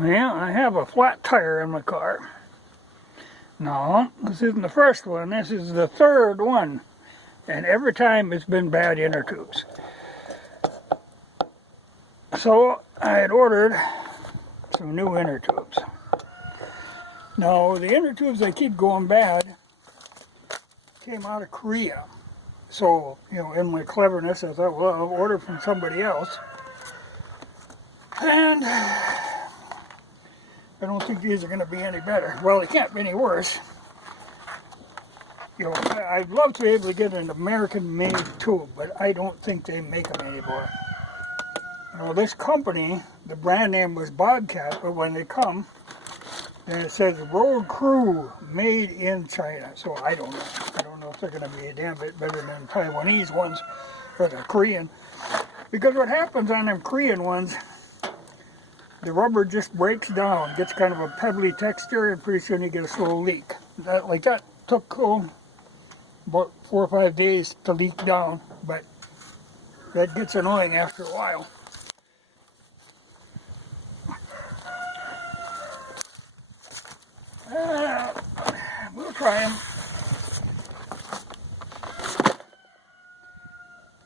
Well, I have a flat tire in my car. No, this isn't the first one. This is the third one. And every time it's been bad inner tubes. So I had ordered some new inner tubes. Now, the inner tubes that keep going bad came out of Korea. So, you know, in my cleverness, I thought, well, I'll order from somebody else. And I don't think these are going to be any better. Well, they can't be any worse. You know, I'd love to be able to get an American-made tube, but I don't think they make them anymore. You know, this company, the brand name was Bobcat, but when they come, then it says Road Crew, made in China. So I don't know. I don't know if they're going to be a damn bit better than Taiwanese ones or the Korean. Because what happens on them Korean ones, the rubber just breaks down, gets kind of a pebbly texture, and pretty soon you get a slow leak. That took about 4 or 5 days to leak down, but that gets annoying after a while. We'll try them.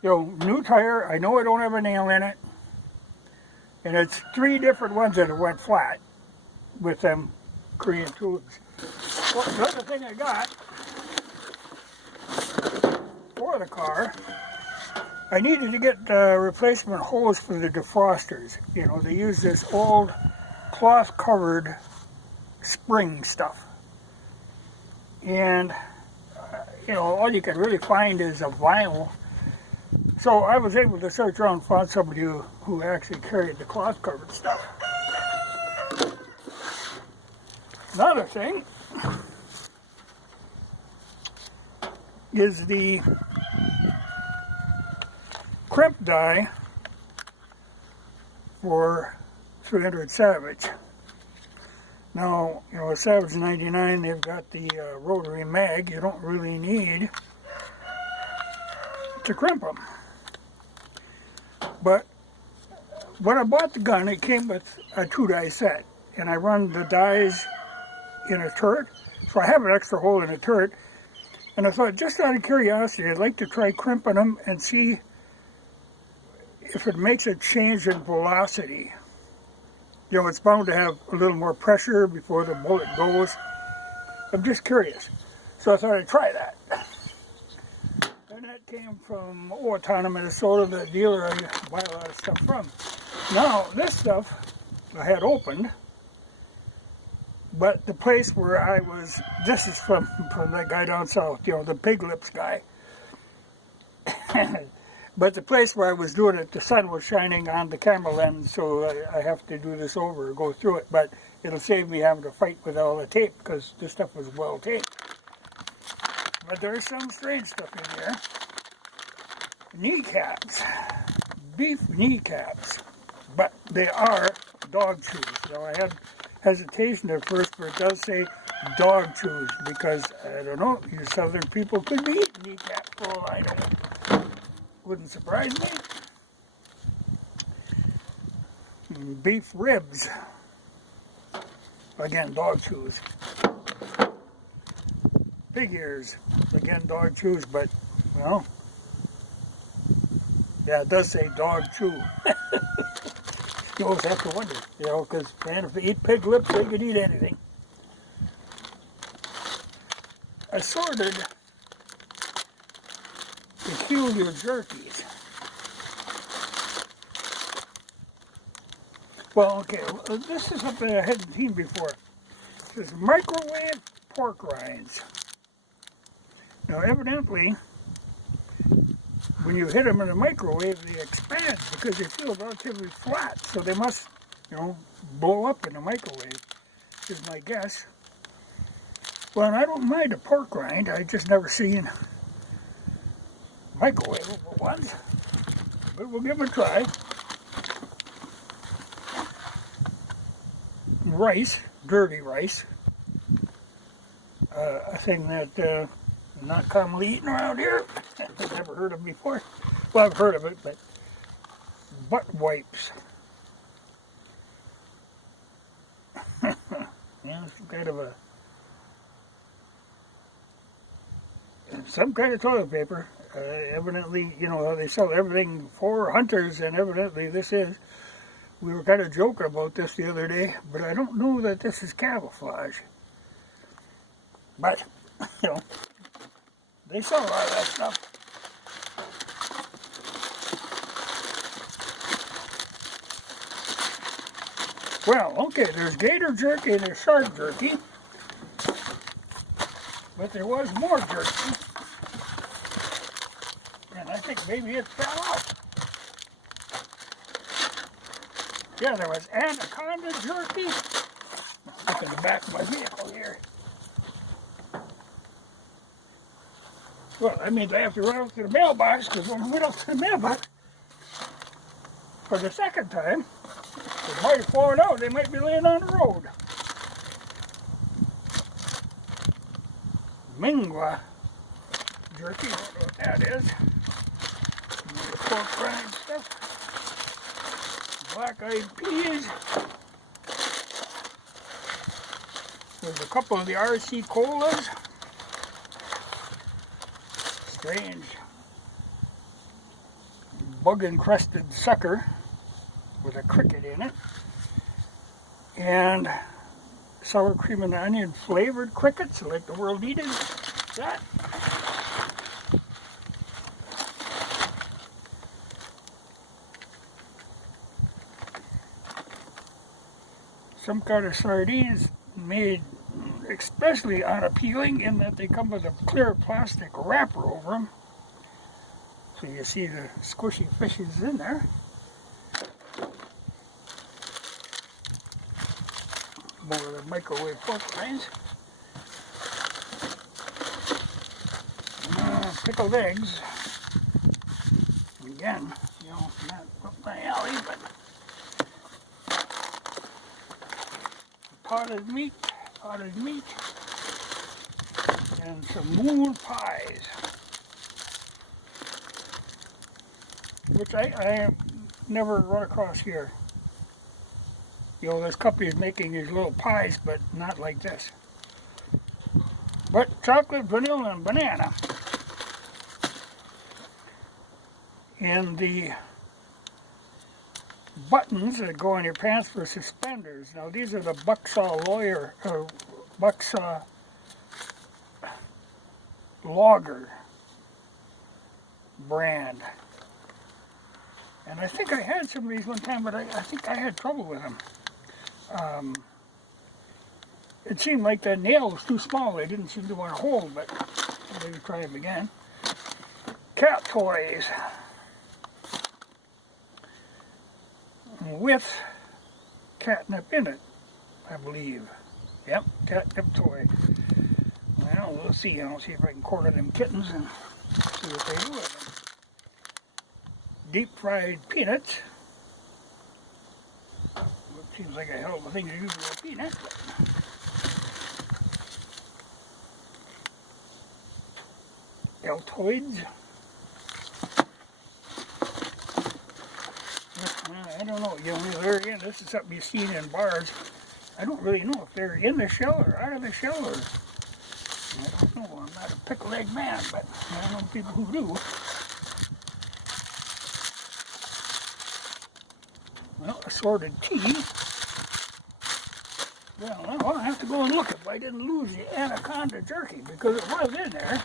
Yo, new tire, I know I don't have a nail in it, and it's 3 different ones that have went flat with them Korean tubes. Well, the other thing I got for the car, I needed to get replacement hose for the defrosters. You know, they use this old cloth-covered spring stuff. And, you know, all you can really find is a vinyl. So I was able to search around and find somebody who actually carried the cloth-covered stuff. Another thing is the Crimp Die for 300 Savage. Now, you know, a Savage 99, they've got the rotary mag. You don't really need to crimp them. But when I bought the gun, it came with a 2-die set. And I run the dies in a turret. So I have an extra hole in the turret. And I thought, just out of curiosity, I'd like to try crimping them and see if it makes a change in velocity. You know, it's bound to have a little more pressure before the bullet goes. I'm just curious. So I thought I'd try that. And that came from Owatonna, Minnesota, the dealer I buy a lot of stuff from. Now, this stuff I had opened, but the place where I was, this is from that guy down south, you know, the Pig Lips guy. But the place where I was doing it, the sun was shining on the camera lens, so I have to do this over, go through it. But it'll save me having to fight with all the tape, because this stuff was well taped. But there's some strange stuff in here. Kneecaps. Beef kneecaps. But they are dog chews. So I had hesitation at first, but it does say dog chews, because, I don't know, you southern people could be eating kneecaps for all I know. Wouldn't surprise me. Beef ribs. Again, dog chews. Pig ears. Again, dog chews, but, well, yeah, it does say dog chew. You always have to wonder, you know, because, man, if they eat pig lips, they could eat anything. Assorted peculiar jerkies. Well, okay, this is something I hadn't seen before. It says microwave pork rinds. Now, evidently, when you hit them in the microwave, they expand because they feel relatively flat. So they must, you know, blow up in the microwave, is my guess. Well, and I don't mind a pork rind. I just never seen microwavable ones, but we'll give them a try. Rice, dirty rice, a thing that not commonly eaten around here. I've never heard of before. Well, I've heard of it, but butt wipes. Yeah, some kind of toilet paper. Evidently, you know, they sell everything for hunters, and evidently this is. We were kind of joking about this the other day, but I don't know that this is camouflage. But, you know, they sell a lot of that stuff. Well, okay, there's gator jerky and there's shark jerky. But there was more jerky. And I think maybe it fell out. Yeah, there was anaconda jerky. Look in the back of my vehicle here. Well, that means I have to run out to the mailbox, because when I went out to the mailbox for the second time, they might have fallen out. They might be laying on the road. Mingua jerky, I don't know what that is. The pork rind stuff. Black-eyed peas. There's a couple of the RC colas. Strange bug-encrusted sucker with a cricket in it. And sour cream and onion flavored crickets, like the world needed that. Some kind of sardines made especially unappealing in that they come with a clear plastic wrapper over them. So you see the squishy fishes in there. More of the microwave pork rinds. Pickled eggs. Again, you know, not up my alley, but potted meat, and some moon pies, which I never run across here. You know, there's companies making these little pies, but not like this. But chocolate, vanilla, and banana. And the buttons that go on your pants for suspenders. Now these are the Bucksaw Logger brand. And I think I had some of these one time, but I think I had trouble with them. It seemed like the nail was too small. They didn't seem to want to hold, but maybe try them again. Cat toys. With catnip in it, I believe. Yep, catnip toy. Well, we'll see. I'll see if I can corner them kittens and see what they do with them. Deep fried peanuts. Which seems like a hell of a thing to do for a peanut. Altoids. I don't know, you know, there again, this is something you've seen in bars. I don't really know if they're in the shell or out of the shell, or I don't know. I'm not a pickled egg man, but I know people who do. Well, assorted tea. Well, now I'll have to go and look if I didn't lose the anaconda jerky, because it was in there.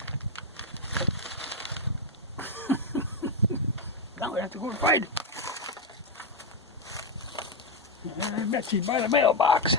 Now I have to go and find it. Betsy's by the mailbox.